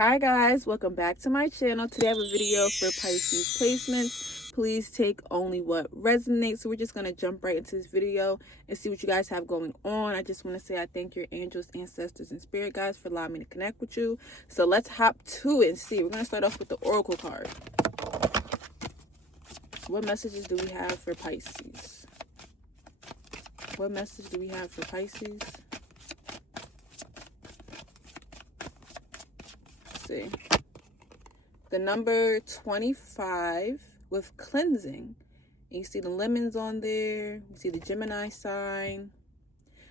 Hi guys, welcome back to my channel. Today I have a video for Pisces placements. Please take only what resonates. So we're just going to jump right into this video and see what you guys have going on. I just want to say I thank your angels, ancestors, and spirit guides for allowing me to connect with you. So let's hop to it and see. We're going to start off with the Oracle card. What messages do we have for Pisces? What message do we have for Pisces? Let's see. The number 25 with cleansing. You see the lemons on there. You see the Gemini sign.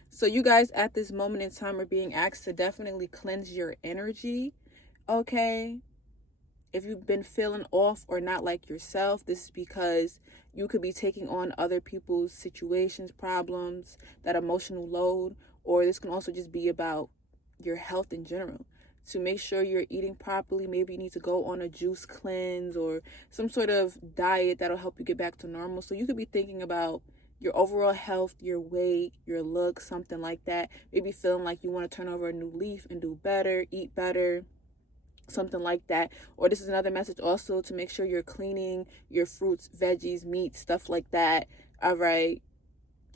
So you guys at this moment in time are being asked to definitely cleanse your energy. Okay. If you've been feeling off or not like yourself, this is because you could be taking on other people's situations, problems, that emotional load, or this can also just be about your health in general. To make sure you're eating properly, maybe you need to go on a juice cleanse or some sort of diet that'll help you get back to normal. So you could be thinking about your overall health, your weight, your look, something like that. Maybe feeling like you want to turn over a new leaf and do better, eat better, something like that. Or this is another message also to make sure you're cleaning your fruits, veggies, meat, stuff like that. All right.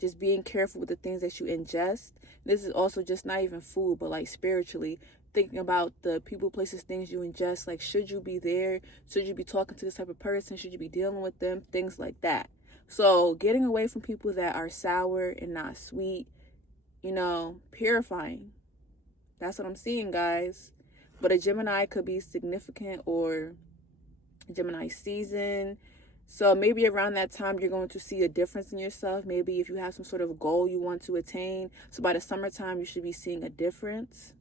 Just being careful with the things that you ingest. This is also just not even food, but like spiritually. Thinking about the people, places, things you ingest. Like, should you be there? Should you be talking to this type of person? Should you be dealing with them? Things like that. So getting away from people that are sour and not sweet, purifying. That's what I'm seeing, guys. But a Gemini could be significant, or Gemini season. So maybe around that time, you're going to see a difference in yourself. Maybe if you have some sort of goal you want to attain. So by the summertime, you should be seeing a difference.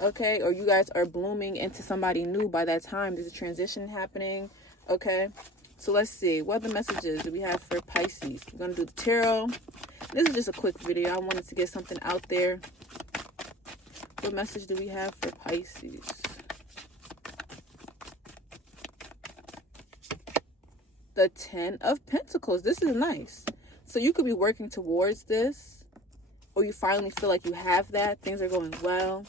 Okay, or you guys are blooming into somebody new by that time. There's a transition happening. Okay, so let's see. What other messages do we have for Pisces? We're going to do the tarot. This is just a quick video. I wanted to get something out there. What message do we have for Pisces? The 10 of Pentacles. This is nice. So you could be working towards this, or you finally feel like you have that. Things are going well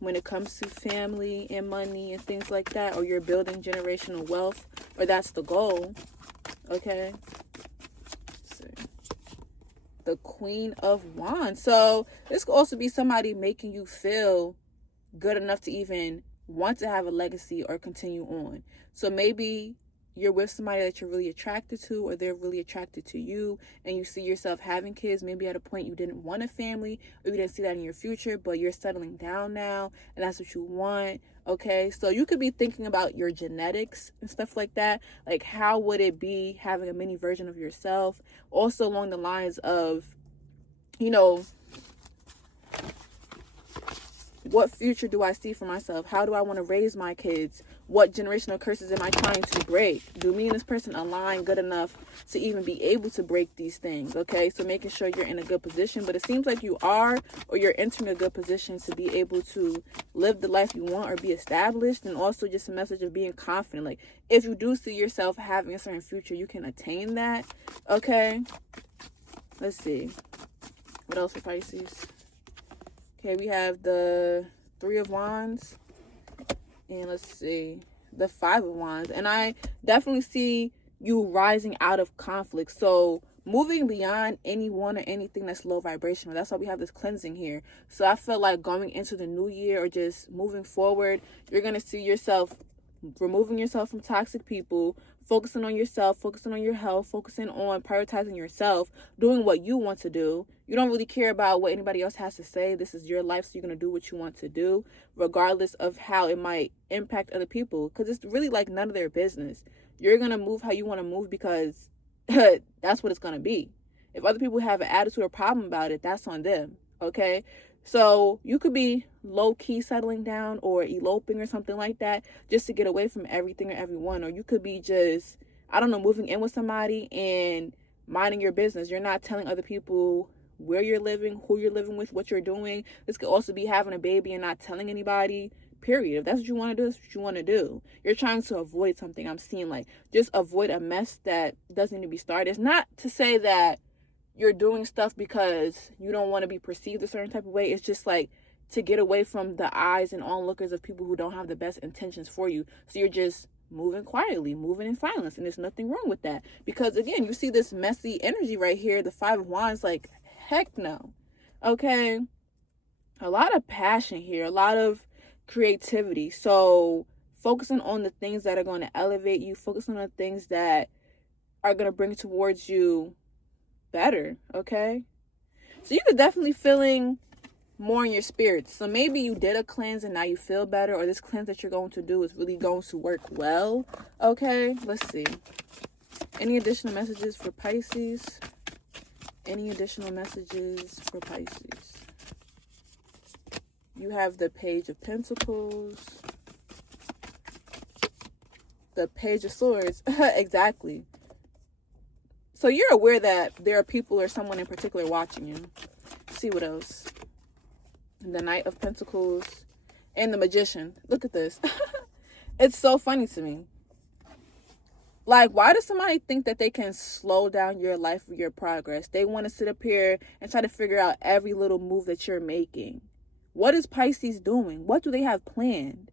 when it comes to family and money and things like that, or you're building generational wealth, or that's the goal. Okay. Let's see. The Queen of Wands. So this could also be somebody making you feel good enough to even want to have a legacy or continue on. So maybe you're with somebody that you're really attracted to, or they're really attracted to you, and you see yourself having kids. Maybe at a point you didn't want a family, or you didn't see that in your future, but you're settling down now, and that's what you want. Okay, so you could be thinking about your genetics and stuff like that. Like, how would it be having a mini version of yourself? Also along the lines of, what future do I see for myself? How do I want to raise my kids? What generational curses am I trying to break? Do me and this person align good enough to even be able to break these things? Okay, so making sure you're in a good position. But it seems like you are, or you're entering a good position to be able to live the life you want or be established. And also just a message of being confident. Like, if you do see yourself having a certain future, you can attain that. Okay, let's see. What else for Pisces? Okay, we have the 3 of Wands. And let's see, the 5 of Wands. And I definitely see you rising out of conflict. So moving beyond anyone or anything that's low vibrational. That's why we have this cleansing here. So I feel like going into the new year, or just moving forward, you're going to see yourself removing yourself from toxic people, focusing on yourself, focusing on your health, focusing on prioritizing yourself, doing what you want to do. You don't really care about what anybody else has to say. This is your life, so you're going to do what you want to do, regardless of how it might impact other people, because it's really like none of their business. You're going to move how you want to move, because that's what it's going to be. If other people have an attitude or problem about it, that's on them. Okay, so you could be low-key settling down or eloping or something like that, just to get away from everything or everyone. Or you could be just, moving in with somebody and minding your business. You're not telling other people where you're living, who you're living with, what you're doing. This could also be having a baby and not telling anybody, period. If that's what you want to do, that's what you want to do. You're trying to avoid something. I'm seeing, like, just avoid a mess that doesn't need to be started. It's not to say that you're doing stuff because you don't want to be perceived a certain type of way. It's just like to get away from the eyes and onlookers of people who don't have the best intentions for you. So you're just moving quietly, moving in silence, and there's nothing wrong with that. Because again, you see this messy energy right here, the Five of Wands, like, heck no. Okay? A lot of passion here, a lot of creativity. So focusing on the things that are going to elevate you, focusing on the things that are going to bring towards you better, okay? So you're definitely feeling more in your spirits. So maybe you did a cleanse and now you feel better, or this cleanse that you're going to do is really going to work well, okay? Let's see. Any additional messages for Pisces? Any additional messages for Pisces? You have the Page of Pentacles, the Page of Swords. Exactly. So you're aware that there are people or someone in particular watching you. Let's see what else. The Knight of Pentacles and the Magician. Look at this. It's so funny to me. Like, why does somebody think that they can slow down your life or your progress? They want to sit up here and try to figure out every little move that you're making. What is Pisces doing? What do they have planned?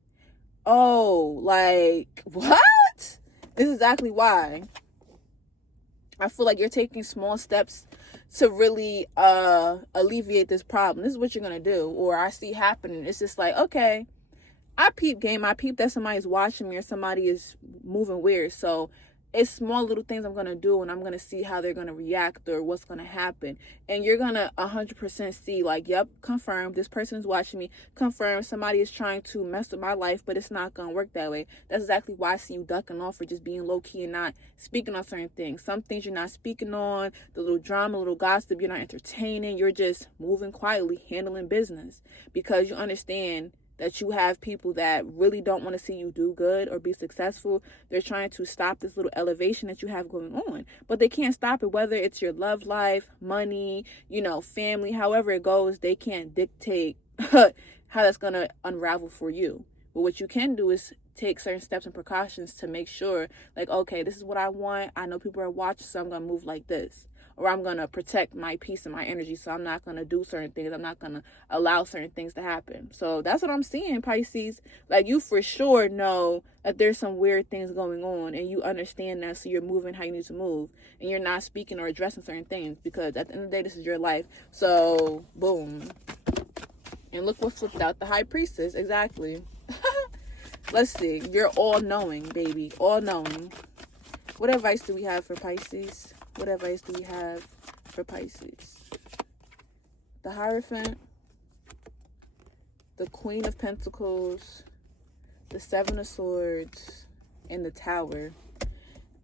Oh, like, what? This is exactly why I feel like you're taking small steps to really alleviate this problem. This is what you're going to do. Or I see happening. It's just like, okay, I peep game. I peep that somebody's watching me or somebody is moving weird. So it's small little things I'm going to do, and I'm going to see how they're going to react or what's going to happen. And you're going to 100% see, like, yep, confirm, this person is watching me. Confirm, somebody is trying to mess with my life, but it's not going to work that way. That's exactly why I see you ducking off or just being low-key and not speaking on certain things. Some things you're not speaking on, the little drama, little gossip, you're not entertaining. You're just moving quietly, handling business, because you understand that you have people that really don't want to see you do good or be successful. They're trying to stop this little elevation that you have going on, but they can't stop it. Whether it's your love life, money, family, however it goes, they can't dictate how that's going to unravel for you. But what you can do is take certain steps and precautions to make sure, like, okay, this is what I want. I know people are watching, so I'm going to move like this. Or I'm going to protect my peace and my energy, so I'm not going to do certain things. I'm not going to allow certain things to happen. So that's what I'm seeing, Pisces. Like, you for sure know that there's some weird things going on, and you understand that, so you're moving how you need to move. And you're not speaking or addressing certain things, because at the end of the day, this is your life. So, boom. And look what flipped out. The High Priestess. Exactly. Let's see. You're all-knowing, baby. All-knowing. What advice do we have for Pisces? What advice do we have for Pisces? The Hierophant, the Queen of Pentacles, the Seven of Swords, and the Tower.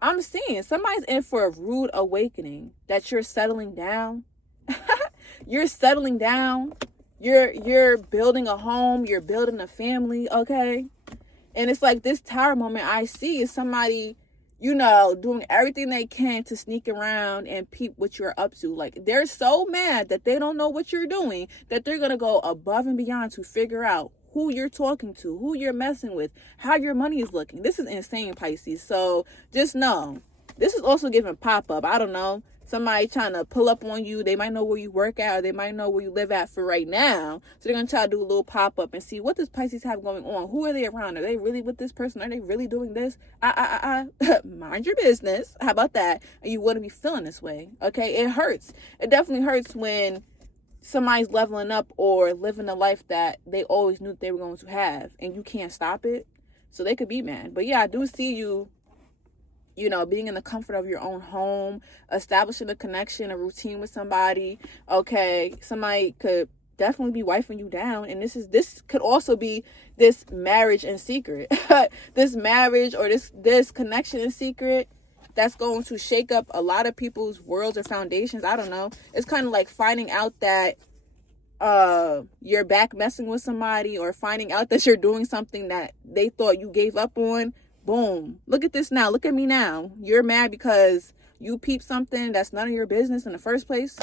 I'm seeing somebody's in for a rude awakening, that you're settling down. You're settling down. You're building a home. You're building a family, okay? And it's like this Tower moment I see is somebody, doing everything they can to sneak around and peep what you're up to. Like, they're so mad that they don't know what you're doing, that they're going to go above and beyond to figure out who you're talking to, who you're messing with, how your money is looking. This is insane, Pisces. So just know, this is also giving pop-up. I don't know. Somebody trying to pull up on you. They might know where you work at, or they might know where you live at for right now. So they're going to try to do a little pop-up and see, what does Pisces have going on? Who are they around? Are they really with this person? Are they really doing this? Mind your business. How about that? And you wouldn't be feeling this way. Okay? It hurts. It definitely hurts when somebody's leveling up or living a life that they always knew that they were going to have, and you can't stop it. So they could be mad. But yeah, I do see you, being in the comfort of your own home, establishing a connection, a routine with somebody. Okay, somebody could definitely be wifing you down, and this could also be this marriage in secret. This marriage or this connection in secret that's going to shake up a lot of people's worlds or foundations. I don't know. It's kind of like finding out that you're back messing with somebody, or finding out that you're doing something that they thought you gave up on. Boom. Look at this now. Look at me now. You're mad because you peeped something that's none of your business in the first place.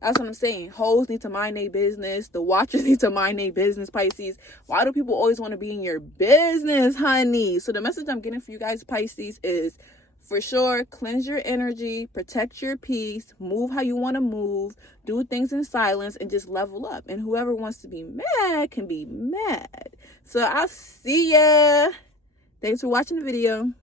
That's what I'm saying. Hoes need to mind their business. The watchers need to mind their business, Pisces. Why do people always want to be in your business, honey? So the message I'm getting for you guys, Pisces, is For sure, cleanse your energy, protect your peace, move how you want to move, do things in silence, and just level up. And whoever wants to be mad can be mad. So I'll see ya. Thanks for watching the video.